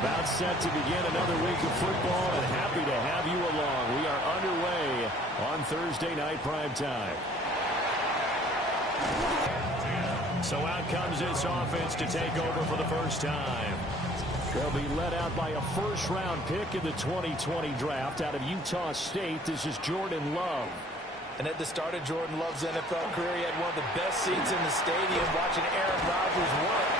About set to begin another week of football, and happy to have you along. We are underway on Thursday night primetime. So out comes this offense to take over for the first time. They'll be led out by a first-round pick in the 2020 draft out of Utah State. This is Jordan Love. And at the start of Jordan Love's NFL career, he had one of the best seats in the stadium watching Aaron Rodgers work.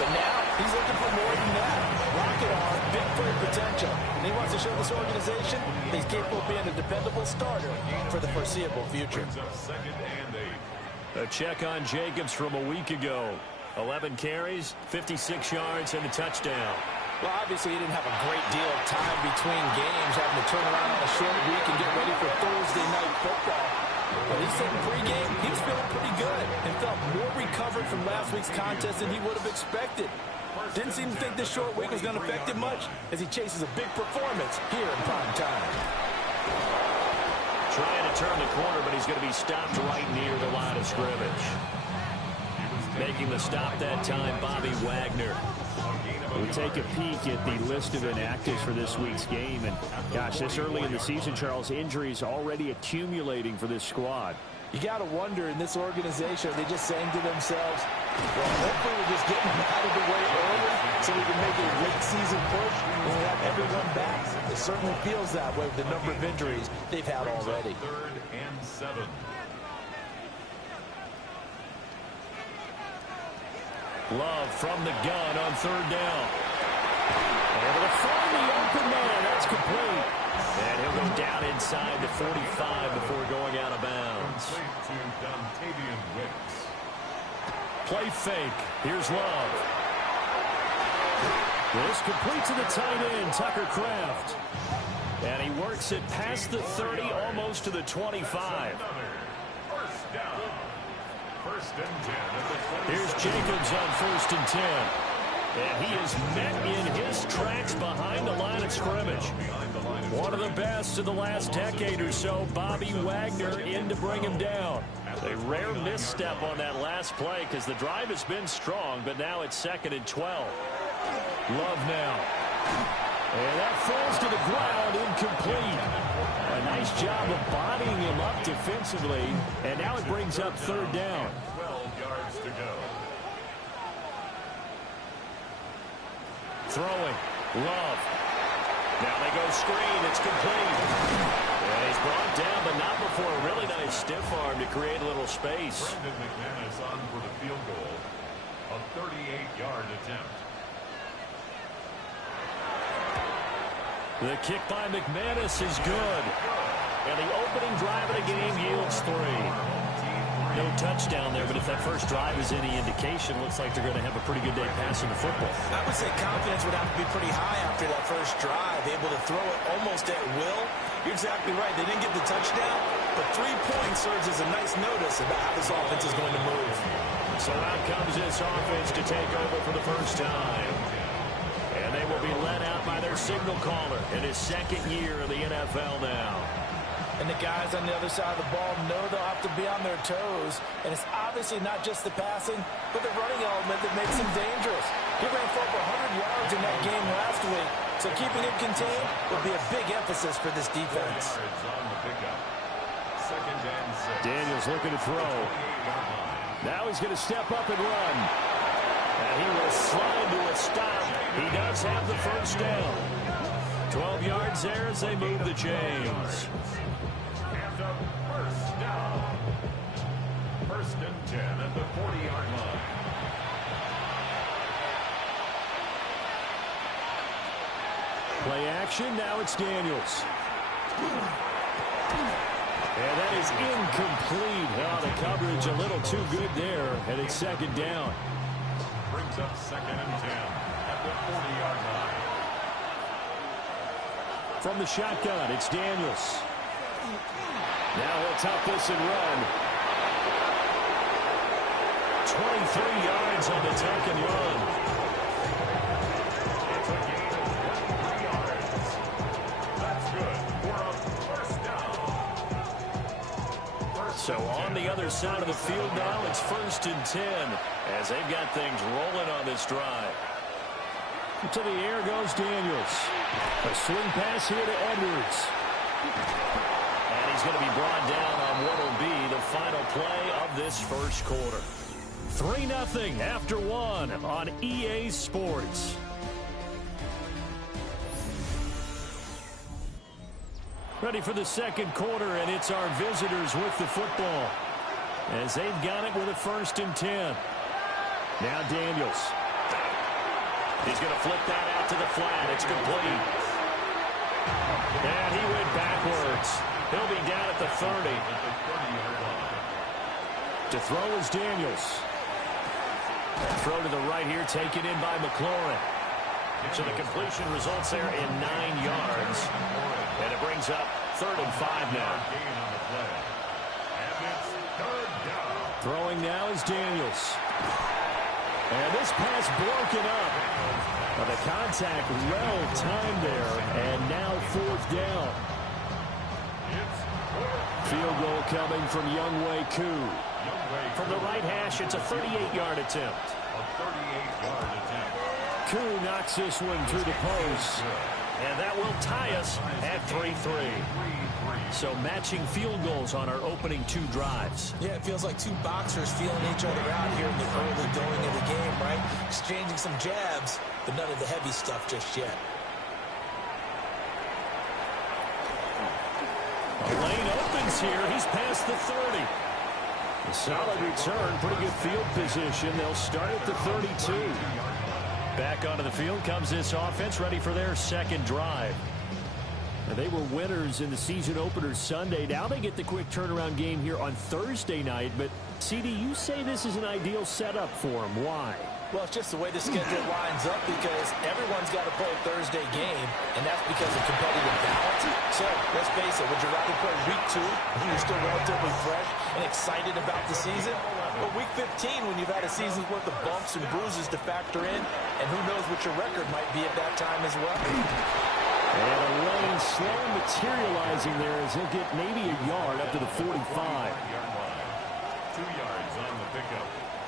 But now he's looking for more than that. Rocket arm, big play potential. And he wants to show this organization that he's capable of being a dependable starter for the foreseeable future. A check on Jacobs from a week ago. 11 carries, 56 yards, and a touchdown. Well, obviously, he didn't have a great deal of time between games, having to turn around on a short week and get ready for Thursday night football. But he said in pregame, he was feeling pretty good and felt more recovered from last week's contest than he would have expected. Didn't seem to think this short week was going to affect him much as he chases a big performance here in prime time. Trying to turn the corner, but he's going to be stopped right near the line of scrimmage. Making the stop that time, Bobby Wagner. We'll take a peek at the list of inactives for this week's game. And, gosh, this early in the season, Charles, injuries already accumulating for this squad. You got to wonder in this organization, are they just saying to themselves, well, hopefully we're just getting them out of the way early so we can make a late season push when we have everyone back. It certainly feels that way with the number of injuries they've had already. 3rd and 7. Love from the gun on 3rd down. Able to find the open man. That's complete. And he'll go down inside the 45 before going out of bounds. Play fake. Here's Love. This complete to the tight end, Tucker Kraft. And he works it past the 30, almost to the 25. Here's Jacobs on 1st and 10. And he is met in his tracks behind the line of scrimmage. One of the best of the last decade or so, Bobby Wagner in to bring him down. A rare misstep on that last play because the drive has been strong, but now it's 2nd and 12. Love now. And that falls to the ground, incomplete. A nice job of bodying him up defensively, and now it brings up 3rd down. 12 yards to go. Throwing. Love. Now they go screen. It's complete. And he's brought down, but not before a really nice stiff arm to create a little space. Brendan McManus on for the field goal. A 38-yard attempt. The kick by McManus is good. And the opening drive of the game yields 3. No touchdown there, but if that first drive is any indication, looks like they're going to have a pretty good day passing the football. I would say confidence would have to be pretty high after that first drive, able to throw it almost at will. You're exactly right. They didn't get the touchdown, but 3 points serves as a nice notice about how this offense is going to move. So out comes this offense to take over for the first time. And they will be led out by their signal caller in his 2nd year in the NFL now. And the guys on the other side of the ball know they'll have to be on their toes. And it's obviously not just the passing, but the running element that makes him dangerous. He ran for over 100 yards in that game last week. So keeping him contained will be a big emphasis for this defense. Daniels looking to throw. Now he's going to step up and run. And he will slide to a stop. He does have the first down. 12 yards there as they move the chains. First down. 1st and 10 at the 40-yard line. Play action. Now it's Daniels. And that is incomplete. Oh, the coverage a little too good there. And it's 2nd down. Brings up 2nd and 10 at the 40-yard line. From the shotgun, it's Daniels. Now he'll top this and run. 23 yards on the tuck and run. It's a gain of 3 yards. That's good for a first down. So on the other side of the field now, it's 1st and 10 as they've got things rolling on this drive. To the air goes Daniels. A swing pass here to Edwards. And he's going to be brought down on what will be the final play of this first quarter. 3-0 after one on EA Sports. Ready for the second quarter, and it's our visitors with the football as they've got it with a 1st and 10. Now Daniels. He's going to flip that out to the flat. It's complete. And he went backwards. He'll be down at the 30. To throw is Daniels. Throw to the right here, taken in by McLaurin. So the completion results there in 9 yards. And it brings up 3rd and 5 now. Throwing now is Daniels. And this pass broken up. The contact well timed there. And now 4th down. Field goal coming from Younghoe Koo. From the right hash, it's a 38-yard attempt. Koo knocks this one through the post. And that will tie us at 3-3. So matching field goals on our opening 2 drives. Yeah, it feels like 2 boxers feeling each other out here in the early going of the game, right? Exchanging some jabs, but none of the heavy stuff just yet. The lane opens here. He's past the 30. A solid return, pretty good field position. They'll start at the 32. Back onto the field comes this offense, ready for their second drive. Now, they were winners in the season opener Sunday. Now they get the quick turnaround game here on Thursday night. But, CD, you say this is an ideal setup for them. Why? Well, it's just the way the schedule lines up because everyone's got to play a Thursday game, and that's because of competitive balance. So, let's face it, would you rather play week 2 when you're still relatively fresh and excited about the season? Or week 15 when you've had a season's worth of bumps and bruises to factor in, and who knows what your record might be at that time as well. And a lane slow materializing there as he'll get maybe a yard up to the 45. 2 yards on the pickup.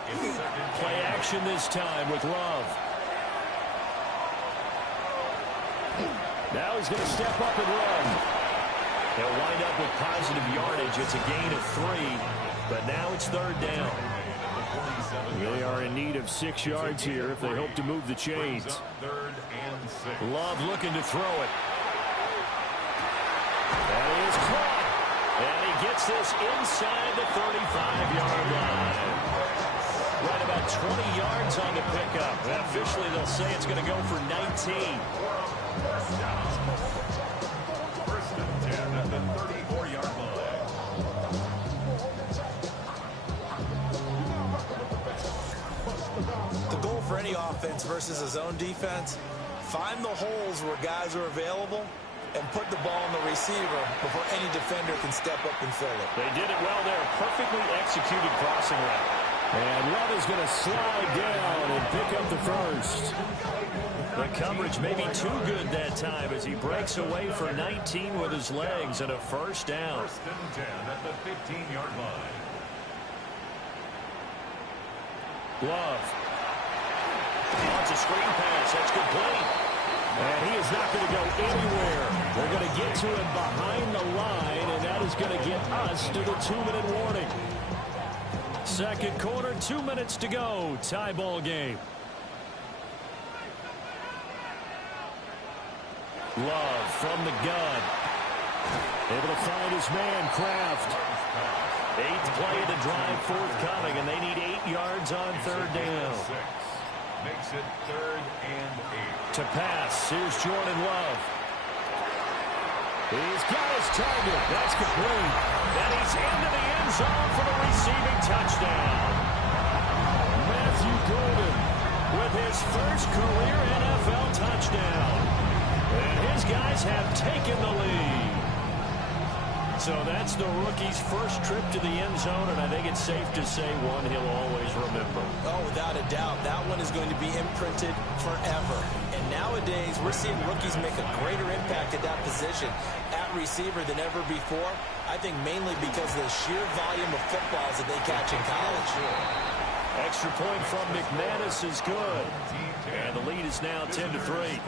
Play action this time with Love. Now he's going to step up and run. He'll wind up with positive yardage. It's a gain of 3, but now it's 3rd down. They are in need of 6 yards here if they hope to move the chains. Love looking to throw it. That is caught. And he gets this inside the 35-yard line. Right about 20 yards on the pickup. And officially, they'll say it's going to go for 19. 1st and 10 at the 34-yard line. The goal for any offense versus a zone defense, find the holes where guys are available and put the ball on the receiver before any defender can step up and fill it. They did it well there. Perfectly executed crossing route. And Love is going to slide down and pick up the 1st. The coverage may be too good that time as he breaks away for 19 with his legs and a 1st down. 1st and 10 at the 15-yard line. Love. Wants a screen pass. That's complete. And he is not going to go anywhere. They're going to get to him behind the line, and that is going to get us to the 2-minute warning. Second quarter, 2 minutes to go. Tie ball game. Love from the gun. Able to find his man, Kraft. 8th play of the drive forthcoming, and they need 8 yards on 3rd down. Makes it 3rd and 8. To pass, here's Jordan Love. He's got his target. That's complete. And he's into the end zone for the receiving touchdown. Matthew Golden with his first career NFL touchdown. And his guys have taken the lead. So that's the rookie's first trip to the end zone, and I think it's safe to say one he'll always remember. Oh, without a doubt, that one is going to be imprinted forever. And nowadays, we're seeing rookies make a greater impact at that position at receiver than ever before. I think mainly because of the sheer volume of footballs that they catch in college. Extra point from McManus is good. And the lead is now 10-3.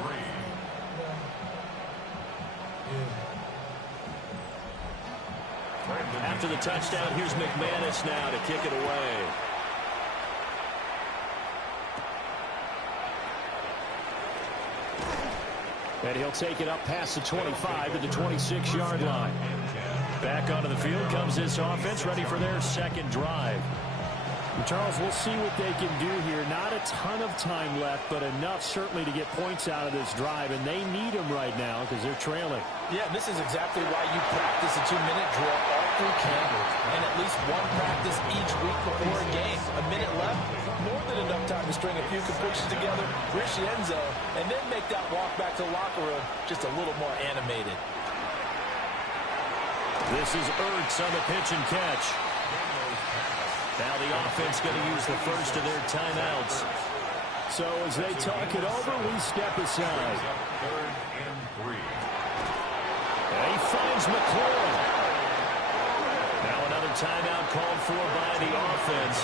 After the touchdown, here's McManus now to kick it away. And he'll take it up past the 25 to the 26-yard line. Back onto the field comes this offense, ready for their second drive. Charles, we'll see what they can do here. Not a ton of time left, but enough certainly to get points out of this drive, and they need them right now because they're trailing. Yeah, this is exactly why you practice a 2-minute drill all through camp, and at least one practice each week before a game. A minute left, more than enough time to string a few completions together, reach the end zone, and then make that walk back to the locker room just a little more animated. This is Ertz on the pitch and catch. Now the offense going to use the first of their timeouts. So as they talk it over, we step aside. Third and 3. And he finds McLaurin. Now another timeout called for by the offense,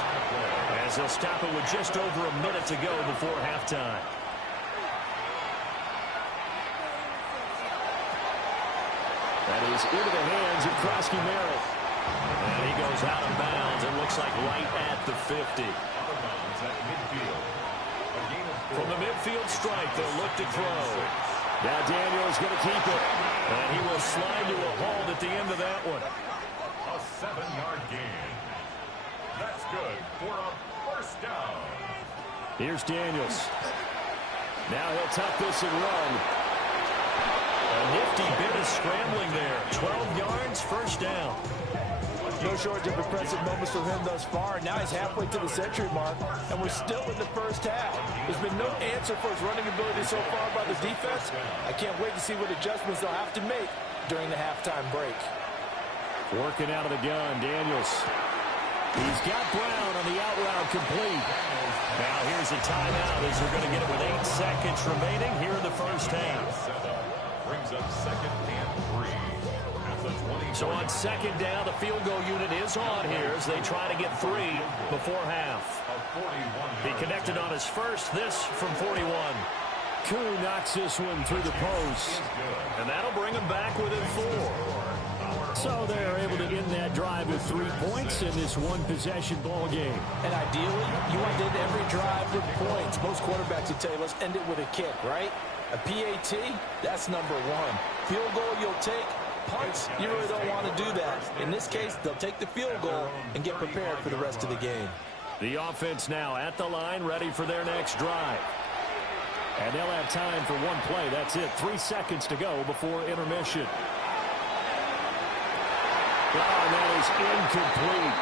as they'll stop it with just over a minute to go before halftime. That is into the hands of Krosky Merritt. And he goes out of bounds. It looks like right at the 50. From the midfield stripe, they'll look to throw. Now Daniel's going to keep it. And he will slide to a hold at the end of that one. A 7-yard gain. That's good for a first down. Here's Daniels. Now he'll tuck this and run. A nifty bit of scrambling there. 12 yards, first down. No shortage of impressive moments for him thus far. Now he's halfway to the century mark, and we're still in the first half. There's been no answer for his running ability so far by the defense. I can't wait to see what adjustments they'll have to make during the halftime break. Working out of the gun, Daniels. He's got Brown on the out route complete. Now here's a timeout as they're going to get it with 8 seconds remaining here in the first half. Brings up second and 3. So on second down, the field goal unit is on here as they try to get 3 before half. He connected on his first, this from 41. Koo knocks this one through the post. And that'll bring him back within 4. So they're able to end that drive with 3 points in this one-possession ball game. And ideally, you want to end every drive with points. Most quarterbacks would tell you, let's end it with a kick, right? A PAT, that's number 1. Field goal you'll take. Punts, you really don't want to do that. In this case, they'll take the field goal and get prepared for the rest of the game. The offense now at the line, ready for their next drive. And they'll have time for one play. That's it. 3 seconds to go before intermission. Oh, that is incomplete.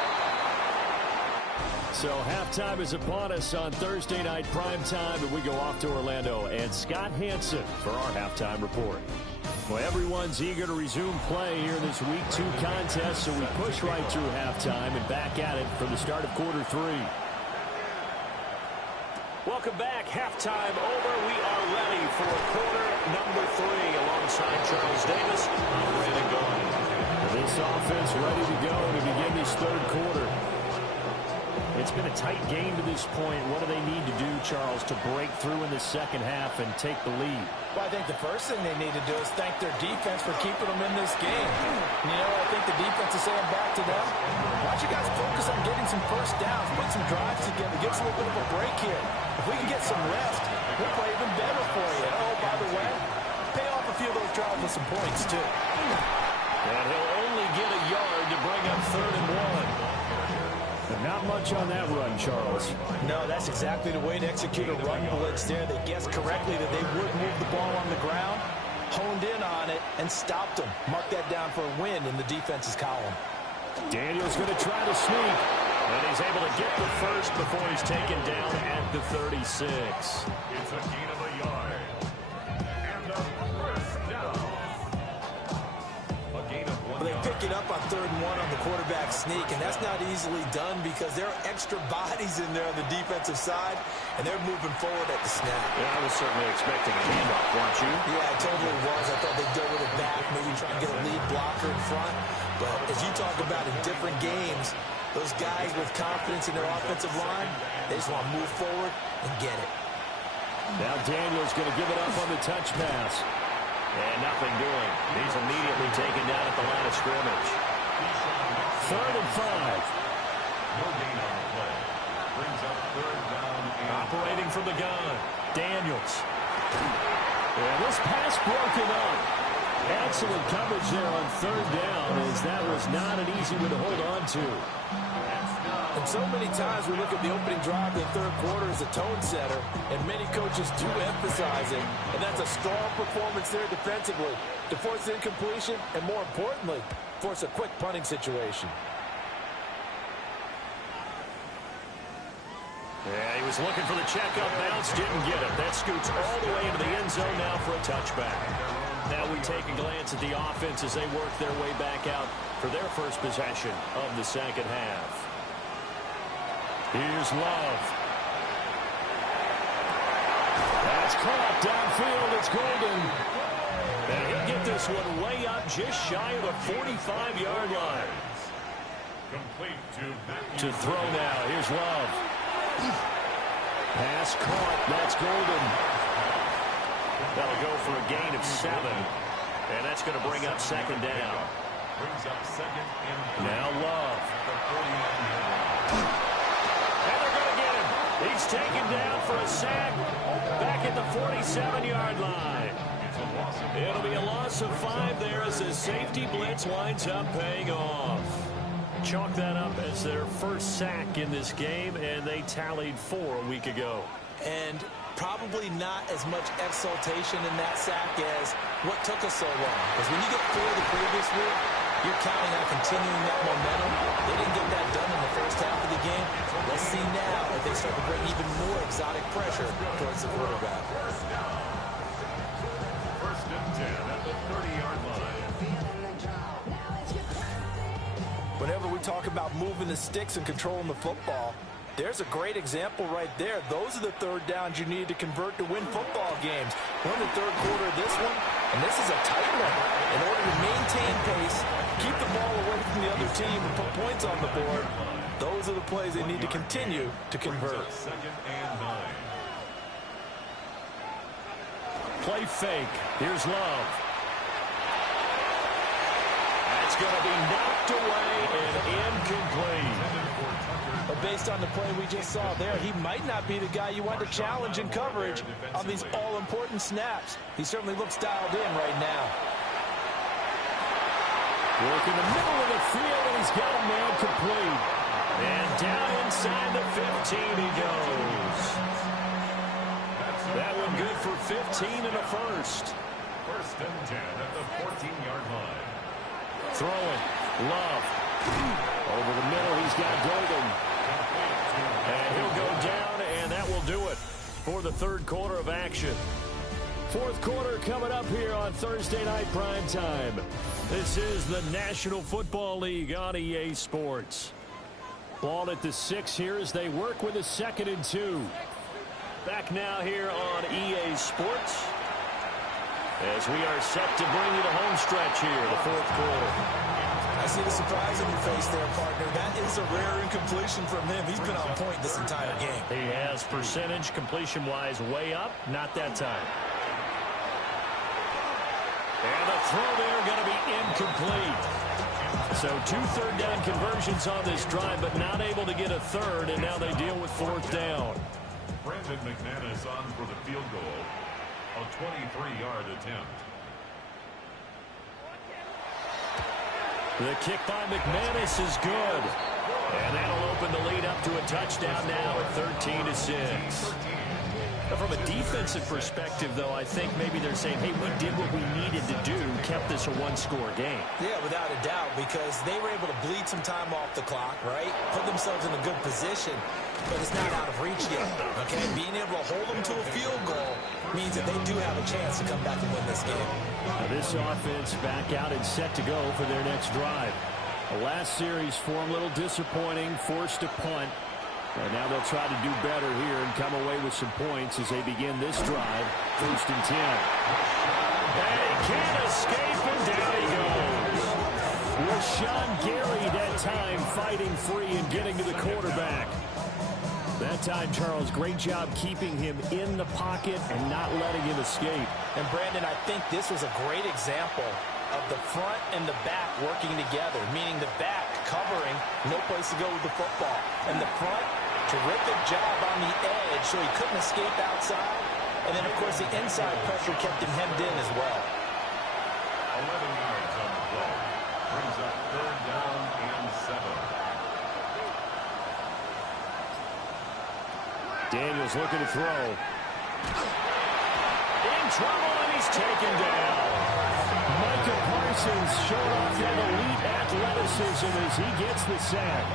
So halftime is upon us on Thursday night primetime, and we go off to Orlando. And Scott Hansen for our halftime report. Well, everyone's eager to resume play here in this Week 2 contest, so we push right through halftime and back at it for the start of quarter 3. Welcome back. Halftime over. We are ready for quarter number 3 alongside Charles Davis. I'm Brandon Gaudin. This offense ready to go to begin this third quarter. It's been a tight game to this point. What do they need to do, Charles, to break through in the second half and take the lead? Well, I think the first thing they need to do is thank their defense for keeping them in this game. You know, I think the defense is saying back to them, why don't you guys focus on getting some first downs, put some drives together, give us a little bit of a break here. If we can get some rest, we'll play even better for you. And, oh, by the way, pay off a few of those drives with some points, too. And he'll only get a yard to bring up 3rd and 1. Not much on that run, Charles. No, that's exactly the way to execute a run blitz there. They guessed correctly that they would move the ball on the ground, honed in on it, and stopped them. Mark that down for a win in the defense's column. Daniel's going to try to sneak. And he's able to get the first before he's taken down at the 36. It's a gain of a yard. And a first down. A gain of 1 They yard. pick it up on 3rd and 1 on the quarterback sneak, and that's not easily done because there are extra bodies in there on the defensive side, and they're moving forward at the snap. Yeah, I was certainly expecting a handoff, weren't you? Yeah, I totally was. I thought they'd go with it back, maybe try and get a lead blocker in front. But as you talk about in different games, Those guys with confidence in their offensive line, they just want to move forward and get it. Now Daniel's going to give it up on the touch pass. And nothing doing. He's immediately taken down at the line of scrimmage. 3rd and 5. No gain on the play. Brings up 3rd down. Operating from the gun, Daniels. And this pass broken up. Excellent coverage there on 3rd down, as that was not an easy one to hold on to. And so many times we look at the opening drive in the 3rd quarter as a tone setter, and many coaches do emphasize it. And that's a strong performance there defensively to force incompletion and, more importantly, force a quick punting situation. Yeah, he was looking for the checkup bounce, didn't get it. That scoots all the way into the end zone now for a touchback. Now we take a glance at the offense as they work their way back out for their first possession of the second half. Here's Love. That's caught downfield. It's Golden. And he'll get this one way up just shy of the 45-yard line. To throw now. Here's Love. Pass caught. That's Golden. That'll go for a gain of 7. And that's going to bring up 2nd down. Now Love. And they're going to get him. He's taken down for a sack back at the 47-yard line. It'll be a loss of 5 there as the safety blitz winds up paying off. Chalk that up as their first sack in this game, and they tallied 4 a week ago. And probably not as much exultation in that sack as what took us so long. Because when you get 4 the previous week, you're counting on continuing that momentum. They didn't get that done in the first half of the game. Let's see now if they start to bring even more exotic pressure towards the quarterback. First and 10 at the 30-yard line. Whenever we talk about moving the sticks and controlling the football, there's a great example right there. Those are the 3rd downs you need to convert to win football games. We're in the 3rd quarter of this one, and this is a tight one. In order to maintain pace, keep the ball away from the other team, and put points on the board, those are the plays they need to continue to convert. 2nd and 9. Play fake. Here's Love. That's going to be knocked away and incomplete. But based on the play we just saw there, he might not be the guy you want to challenge in coverage on these all-important snaps. He certainly looks dialed in right now. Work in the middle of the field, and he's got a man complete. And down inside the 15 he goes. That one good for 15 and a first. First and 10 at the 14-yard line. Throwing. Love. Over the middle, he's got Golden. And he'll go down, and that will do it for the 3rd quarter of action. 4th quarter coming up here on Thursday Night Prime Time. This is the National Football League on EA Sports. Ball at the 6 here as they work with a 2nd and 2. Back now here on EA Sports as we are set to bring you the home stretch here, the 4th quarter. I see the surprise on your face there, partner. That is a rare incompletion from him. He's been on point this entire game. He has percentage completion-wise way up. Not that time. And the throw there going to be incomplete. So 2 3rd down conversions on this drive, but not able to get a 3rd, and now they deal with 4th down. Brandon McManus on for the field goal. A 23-yard attempt. The kick by McManus is good. And that'll open the lead up to a touchdown now at 13-6. From a defensive perspective, though, I think maybe they're saying, hey, we did what we needed to do, kept this a 1-score game. Yeah, without a doubt, because they were able to bleed some time off the clock, right? Put themselves in a good position, but it's not out of reach yet, okay? Being able to hold them to a field goal means that they do have a chance to come back and win this game. Now this offense back out and set to go for their next drive. The last series for them, a little disappointing, forced to punt. And now they'll try to do better here and come away with some points as they begin this drive. 1st and 10. And he can't escape, and down he goes. We'll Sean Gary that time fighting free and getting to the quarterback. That time, Charles, great job keeping him in the pocket and not letting him escape. And, Brandon, I think this was a great example of the front and the back working together, meaning the back covering, no place to go with the football. And the front, terrific job on the edge so he couldn't escape outside. And then, of course, the inside pressure kept him hemmed in as well. 11 yards on the play. Brings up 3rd down and 7. Daniels looking to throw. In trouble, and he's taken down. Micah Parsons showing off that elite athleticism as he gets the sack.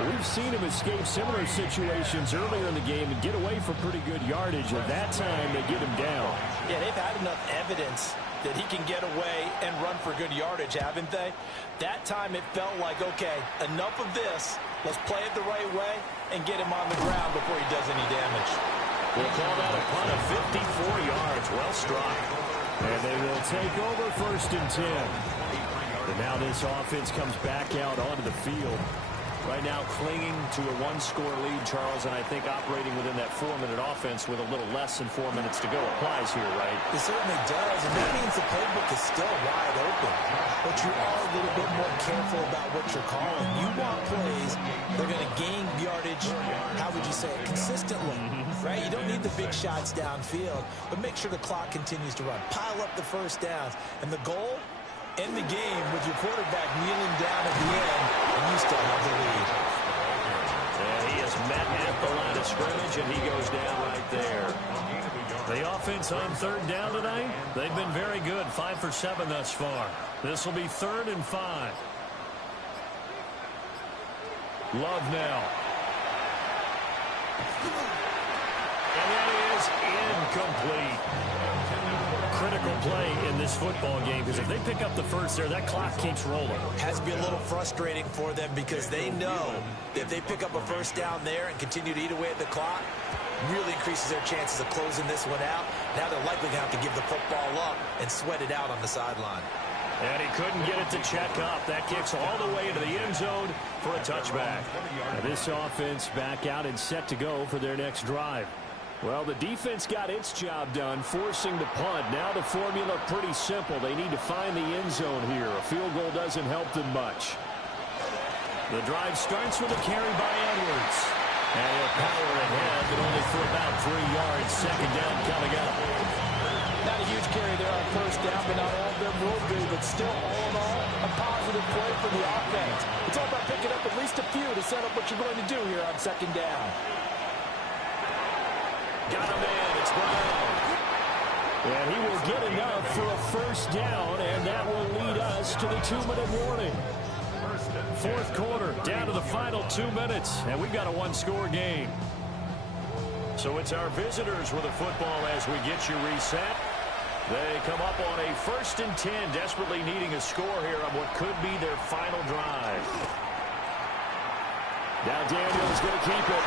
We've seen him escape similar situations earlier in the game and get away for pretty good yardage. At that time, they get him down. Yeah, they've had enough evidence that he can get away and run for good yardage, haven't they? That time it felt like, okay, enough of this. Let's play it the right way and get him on the ground before he does any damage. We'll call that a punt of 54 yards. Well struck. And they will take over 1st and 10. And now this offense comes back out onto the field. Right now clinging to a 1-score lead, Charles, and I think operating within that 4-minute offense with a little less than 4 minutes to go applies here, right? It certainly does, and that means the playbook is still wide open. But you are a little bit more careful about what you're calling. You want plays that are going to gain yardage, how would you say it, consistently, right? You don't need the big shots downfield, but make sure the clock continues to run. Pile up the first downs, and the goal, end the game with your quarterback kneeling down at the end, and you still have the lead. And he is met at the line of scrimmage, and he goes down right there. The offense on 3rd down tonight, they've been very good, 5 for 7 thus far. This will be 3rd and 5. Love now. And that is incomplete. Critical play in this football game, because if they pick up the first there, that clock keeps rolling. Has to be a little frustrating for them because they know that if they pick up a first down there and continue to eat away at the clock, really increases their chances of closing this one out. Now they're likely going to have to give the football up and sweat it out on the sideline. And he couldn't get it to check up. That kicks all the way into the end zone for a touchback. Now this offense back out and set to go for their next drive. Well, the defense got its job done, forcing the punt. Now the formula pretty simple. They need to find the end zone here. A field goal doesn't help them much. The drive starts with a carry by Edwards. And he'll power ahead, but only for about 3 yards. 2nd down coming up. Not a huge carry there on 1st down, but not all of them will do. But still, all in all, a positive play for the offense. It's all about picking up at least a few to set up what you're going to do here on 2nd down. Got him in. It's Brown. And he will get enough for a 1st down, and that will lead us to the 2-minute warning. 4th quarter, down to the final 2 minutes, and we've got a 1-score game. So it's our visitors with the football as we get you reset. They come up on a 1st and 10, desperately needing a score here on what could be their final drive. Now Daniels going to keep it.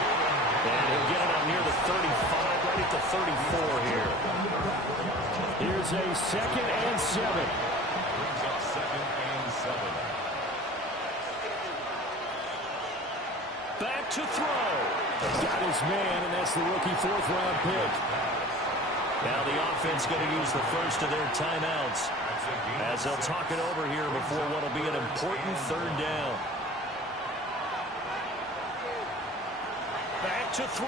And he'll get it up near the 35, right at the 34 here. Here's a 2nd and 7. Brings up 2nd and 7. Back to throw. Got his man, and that's the rookie 4th-round pick. Now the offense going to use the first of their timeouts as they'll talk it over here before what will be an important 3rd down. Back to throw.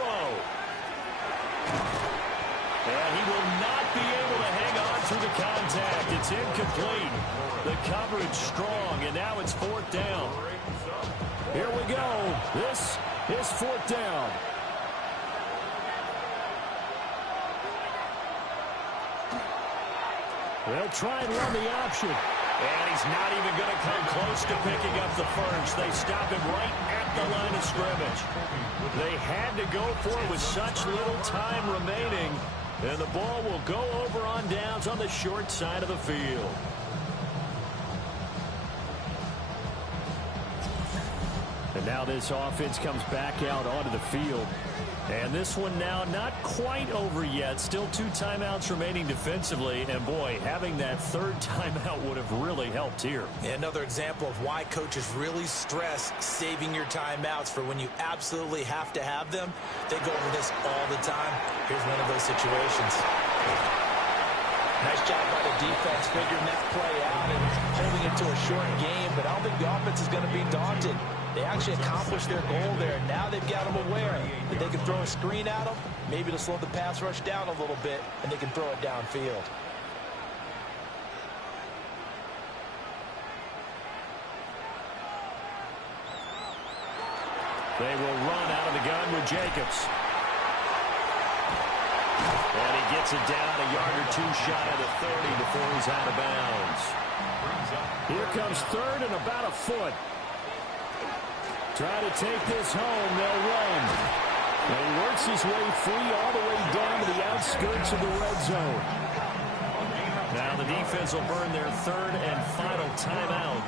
And he will not be able to hang on through the contact. It's incomplete. The coverage strong, and now it's 4th down. Here we go. This is 4th down. They'll try and run the option. And he's not even going to come close to picking up the first. They stop him right at the line of scrimmage. They had to go for it with such little time remaining. And the ball will go over on downs on the short side of the field. And now this offense comes back out onto the field. And this one now not quite over yet. Still 2 timeouts remaining defensively. And, boy, having that third timeout would have really helped here. Another example of why coaches really stress saving your timeouts for when you absolutely have to have them. They go over this all the time. Here's one of those situations. Nice job by the defense figuring that play out and holding it to a short game. But I don't think the offense is going to be daunted. They actually accomplished their goal there. Now they've got them aware that they can throw a screen at them, maybe to slow the pass rush down a little bit, and they can throw it downfield. They will run out of the gun with Jacobs. And he gets it down a yard or 2 shy of the 30 before he's out of bounds. Here comes third and about a foot. Try to take this home. They'll run. And he works his way free all the way down to the outskirts of the red zone. Now the defense will burn their third and final timeout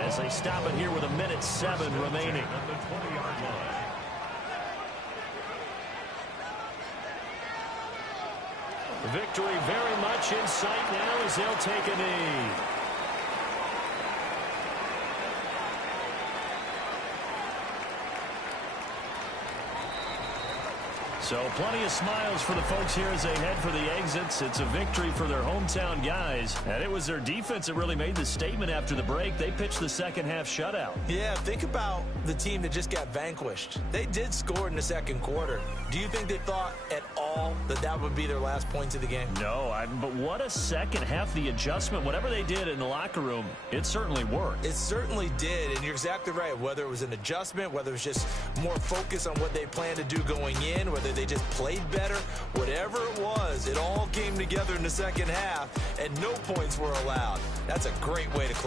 as they stop it here with 1:07 remaining. The victory very much in sight now as they'll take a knee. So plenty of smiles for the folks here as they head for the exits. It's a victory for their hometown guys. And it was their defense that really made the statement after the break. They pitched the second half shutout. Yeah, think about the team that just got vanquished. They did score in the second quarter. Do you think they thought at all that that would be their last points of the game? No, but what a second half. The adjustment, whatever they did in the locker room, it certainly worked. It certainly did, and you're exactly right. Whether it was an adjustment, whether it was just more focus on what they planned to do going in, whether they just played better, whatever it was, it all came together in the second half, and no points were allowed. That's a great way to close.